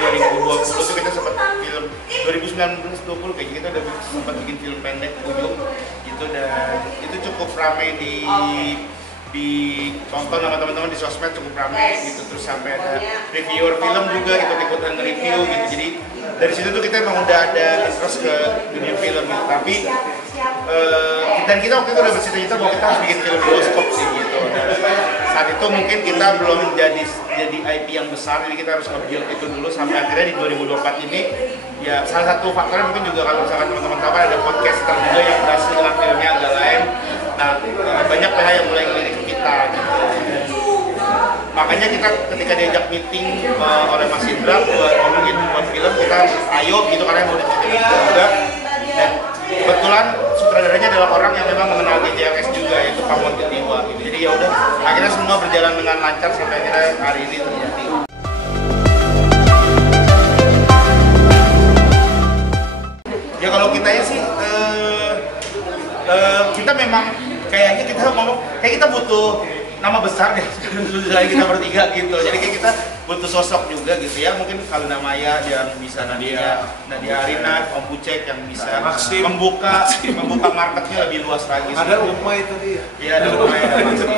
2020 tuh kita sempat film 2019-20 kayak kita udah sempat bikin film pendek ujung gitu, dan itu cukup ramai ditonton sama teman-teman di sosmed, cukup ramai gitu. Terus sampai ada reviewer film juga ikut-ikutan nge-review gitu. Jadi dari situ tuh kita emang udah ada interest ke dunia film gitu. Tapi dan kita waktu itu udah bercita-cita bahwa kita harus bikin film bioskop sih gitu. Dan saat itu mungkin kita belum jadi IP yang besar, jadi kita harus nge-build itu dulu sampai akhirnya di 2024 ini ya salah satu faktornya mungkin juga kalau misalkan teman-teman tahu ada podcaster juga yang berhasil dengan filmnya agak lain. Nah, banyak PH yang mulai ngelirik ke kita gitu. Makanya kita ketika diajak meeting oleh Mas Indra buat ngomongin buat film, kita ayo gitu karena mau diceritakan juga. Dan kebetulan sutradaranya adalah orang yang memang mengenal GJLS juga, yaitu Pak Montitiwa gitu. Jadi ya udah, akhirnya semua berjalan dengan lancar sampai akhirnya hari ini terjadi. Ya kalau kita ya sih kita memang kayaknya kita ngomong kayak kita butuh nama besar ya selain kita bertiga gitu. Jadi kayak kita butuh sosok juga gitu ya. Mungkin kalau Maya yang bisa Nadia Arina, Om Bucek yang bisa membuka marketnya lebih luas lagi. Ada Umay tadi ya? Iya, ada Umay, ada Maxim.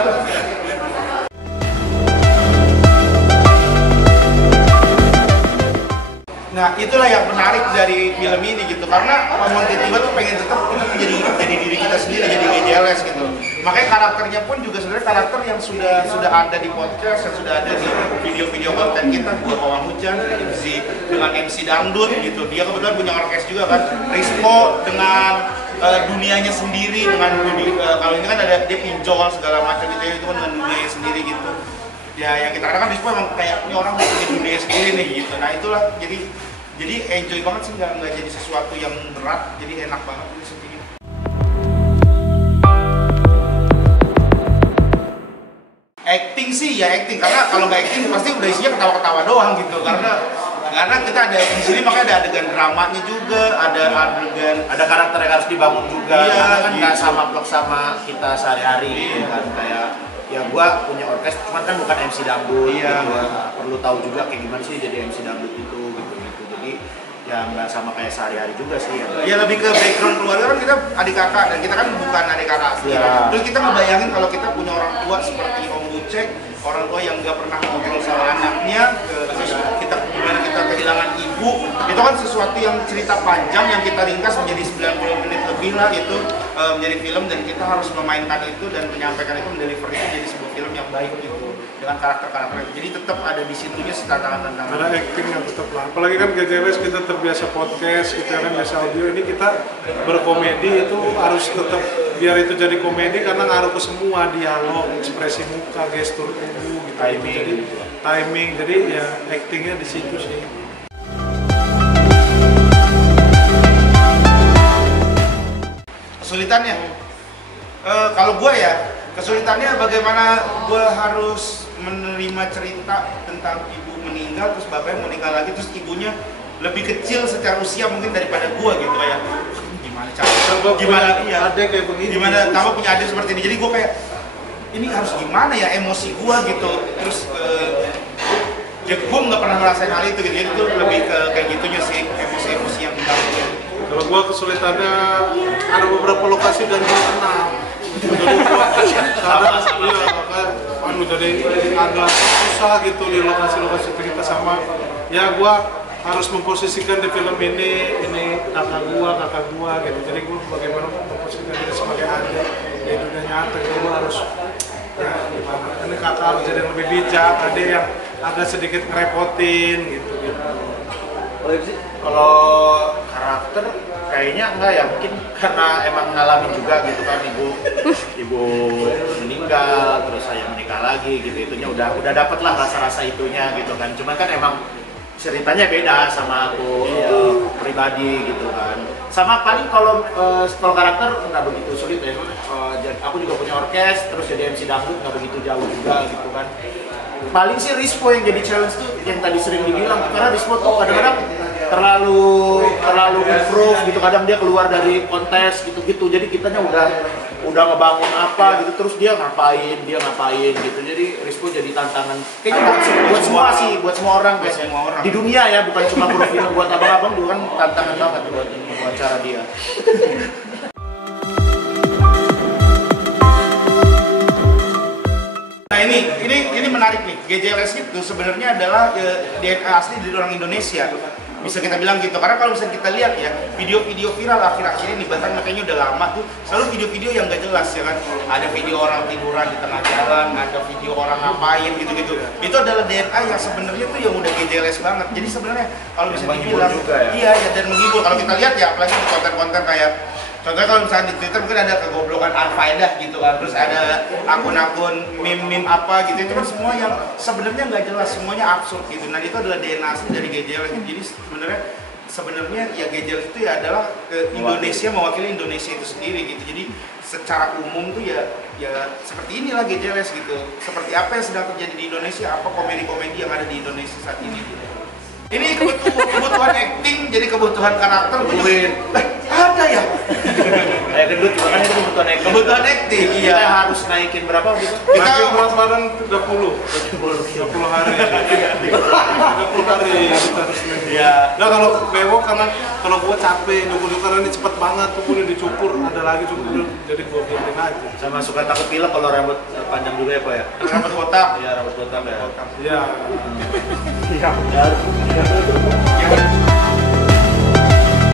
Nah, itulah yang menarik dari film ini gitu, karena Pak Montitiwa tuh pengen tetap kita jadi diri kita sendiri, jadi GJLS gitu. Makanya karakternya pun juga sebenarnya karakter yang sudah ada di podcast, yang sudah ada di video-video konten kita, gua Pawang Hujan, dengan MC Dangdut gitu. Dia kebetulan punya orkes juga kan. Rismo dengan dunianya sendiri, dengan dunia, kalau ini kan ada dia pinjol segala macam gitu ya, itu kan dengan dunianya sendiri gitu. Ya yang kita katakan Rismo emang kayak ini orang punya dunia sendiri nih gitu. Nah itulah jadi enjoy banget sih, nggak jadi sesuatu yang berat, jadi enak banget ini syutingnya. Acting sih ya acting, karena kalau nggak acting pasti udah isinya ketawa-ketawa doang gitu. Karena kita ada di sini, makanya ada adegan dramanya juga, ada adegan, ada karakter yang harus dibangun juga. Iya, karena kan nggak gitu. sama vlog sama kita sehari-hari gitu kan. Kayak ya gua punya orkes, cuman kan bukan MC dangdut. Iya. Gitu. Perlu tahu juga kayak gimana sih jadi MC dangdut itu gitu. Jadi ya nggak sama kayak sehari-hari juga sih. Ya lebih ke background keluarga, kan kita adik kakak dan kita kan bukan adik kakak asli. Ya. Terus kita ngebayangin kalau kita punya orang tua seperti Om Bucek, orang tua yang nggak pernah ngobrol sama anaknya, terus gimana kita kehilangan ibu, itu kan sesuatu yang cerita panjang yang kita ringkas menjadi 90 menit lebih lah itu menjadi film, dan kita harus memainkan itu dan menyampaikan itu, mendeliver itu jadi sebuah film yang baik gitu dengan karakter-karakter itu. Jadi tetap ada di situnya tantangan-tantangan. Ada acting yang tetap lah. Apalagi kan GJLS kita terbiasa podcast, kita kan biasa audio, ini kita berkomedi itu harus tetap biar itu jadi komedi karena ngaruh ke semua dialog, ekspresi muka, gestur tubuh gitu. Timing. Jadi ya actingnya di situ sih. Kesulitannya, kalau gue ya kesulitannya bagaimana gue harus menerima cerita tentang ibu meninggal, terus bapaknya meninggal lagi, terus ibunya lebih kecil secara usia mungkin daripada gue gitu, kayak gimana cara, gimana iya, ada kayak begini, gimana tambah punya adik seperti ini, jadi gue kayak ini harus gimana ya emosi gue gitu, terus ya gue nggak pernah merasain hal itu gitu, jadi itu lebih ke kayak gitunya sih, emosi-emosi yang dibangun. Kalau gua kesulitannya ada beberapa lokasi dan gua kenal. Jadi gua kadang jadi agak susah gitu di lokasi-lokasi cerita sama. Ya gua harus memposisikan di film ini kakak gua gitu. Jadi gua bagaimana memposisikan diri sebagai adik di dunia nyata. Jadi gua harus ya gimana? Ini kakak harus jadi lebih bijak, adik yang agak sedikit ngerepotin gitu. Kalau karakter kayaknya enggak ya, mungkin karena emang ngalamin juga gitu kan, ibu meninggal terus saya menikah lagi gitu, itunya udah dapet lah rasa itunya gitu kan. Cuman kan emang ceritanya beda sama aku pribadi gitu kan. Sama paling kalau karakter nggak begitu sulit ya. Aku juga punya orkes, terus jadi MC dangdut nggak begitu jauh juga gitu kan. Paling sih Rispo yang jadi challenge tuh yang tadi sering dibilang, karena Rispo tuh kadang-kadang terlalu improve gitu, kadang dia keluar dari kontes gitu-gitu, jadi kitanya udah ngebangun apa gitu, terus dia ngapain gitu. Jadi Rispo jadi tantangan kayaknya buat semua sih, buat semua orang Buat kayaknya. semua orang. Di dunia ya, bukan cuma buat film, buat abang-abang juga kan tantangan banget buat ini, buat cara dia. Nah ini menarik nih. GJLS itu sebenarnya adalah DNA asli dari orang Indonesia. Bisa kita bilang gitu, karena kalau misalnya kita lihat ya video-video viral akhir-akhir ini, bahkan makanya udah lama tuh selalu video-video yang gak jelas ya kan. Ada video orang tiduran di tengah jalan, ada video orang ngapain gitu-gitu. Itu adalah DNA yang sebenarnya tuh yang udah GJLS banget. Jadi sebenarnya kalau bisa dibilang juga ya? iya ya, dan menghibur. Kalau kita lihat ya, apalagi di konten-konten kayak contohnya kalau misalnya di Twitter mungkin ada kegoblokan Al-Faedah gitu kan, terus ada akun-akun meme-meme apa gitu, itu kan semua yang sebenarnya nggak jelas, semuanya absurd gitu. Nah itu adalah DNA asli dari GJLS. Jadi sebenarnya ya GJLS itu ya adalah Indonesia, mewakili Indonesia itu sendiri gitu. Jadi secara umum tuh ya seperti inilah GJLS gitu. Seperti apa yang sedang terjadi di Indonesia, apa komedi-komedi yang ada di Indonesia saat ini gitu. Ini kebutuhan acting, jadi kebutuhan karakter. Ada ya? Kayak gendut juga kan itu kebutuhan acting. Kebutuhan acting, iya. Kita harus naikin berapa gitu? Kita berat badan 30 hari. 30 hari kita harus naik. Iya. Nah kalau bewok karena kalau gua capek nyukur karena ini cepet banget tuh udah dicukur, ada lagi cukur, jadi gua biarin aja. Sama suka takut pilek kalau rambut panjang juga ya Pak ya? Rambut botak. Iya rambut botak ya. Iya. Iya.